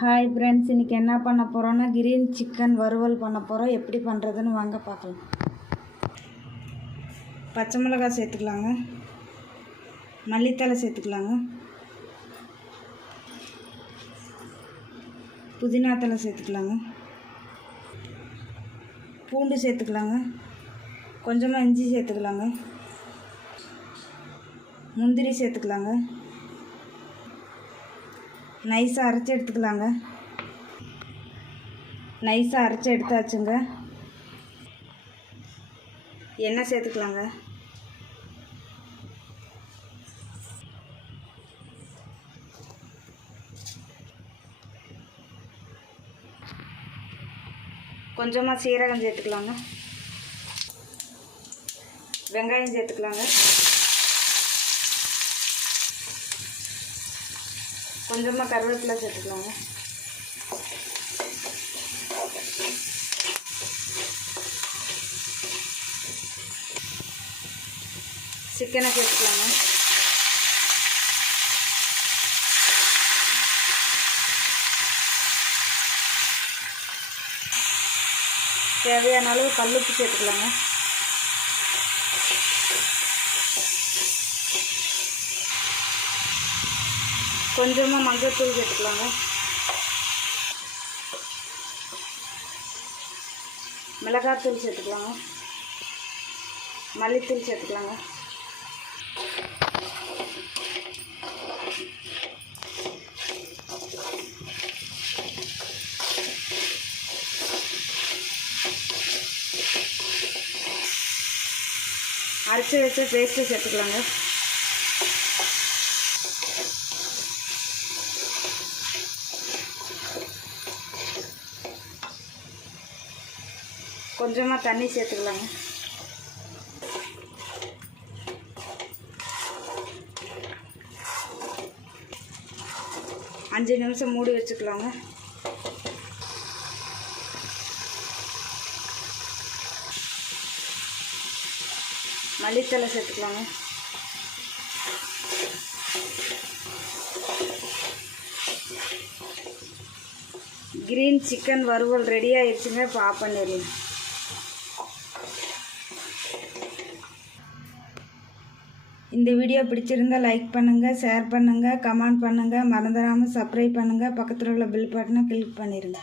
Hi friends, இன்றைக்கி என்ன பண்ண போகிறோன்னா கிரீன் சிக்கன் வறுவல் பண்ண போகிறோம். எப்படி பண்ணுறதுன்னு வாங்க பார்க்கலாம். பச்சை மிளகாய் சேர்த்துக்கலாங்க, மல்லித்தழை சேர்த்துக்கலாங்க, புதினா தழை சேர்த்துக்கலாங்க, பூண்டு சேர்த்துக்கலாங்க, கொஞ்சமாக இஞ்சி சேர்த்துக்கலாங்க, முந்திரி சேர்த்துக்கலாங்க, நைஸாக அரைச்சி எடுத்துக்கலாங்க. நைஸாக அரைச்சி எடுத்தாச்சுங்க. எண்ணெய் சேர்த்துக்கலாங்க. கொஞ்சமாக சீரகம் சேர்த்துக்கலாங்க. வெங்காயம் சேர்த்துக்கலாங்க. கொஞ்சமாக கருவேப்பிலை சேர்த்துக்கலாங்க. சிக்கனை சேர்த்துக்கலாங்க. தேவையான அளவு கல்லுப்பு சேர்த்துக்கலாங்க. கொஞ்சமாக மஞ்சள்தூள் சேர்த்துக்கலாங்க. மிளகாத்தூள் சேர்த்துக்கலாங்க. மல்லித்தூள் சேர்த்துக்கலாங்க. அரைச்சி வச்ச பேஸ்ட்டு சேர்த்துக்கலாங்க. கொஞ்சமாக தண்ணி சேர்த்துக்கலாங்க. அஞ்சு நிமிஷம் மூடி வச்சுக்கலாங்க. மல்லித்தழை சேர்த்துக்கலாங்க. கிரீன் சிக்கன் வறுவல் ரெடி ஆயிடுச்சுங்க. இப்போ ஆஃப் பண்ணிடலாம். இந்த வீடியோ பிடிச்சிருந்தால் லைக் பண்ணுங்கள், ஷேர் பண்ணுங்கள், கமெண்ட் பண்ணுங்கள். மறந்துடாமல் சப்ஸ்கிரைப் பண்ணுங்கள். பக்கத்தில் உள்ள பெல் பட்டனை கிளிக் பண்ணிடுங்க.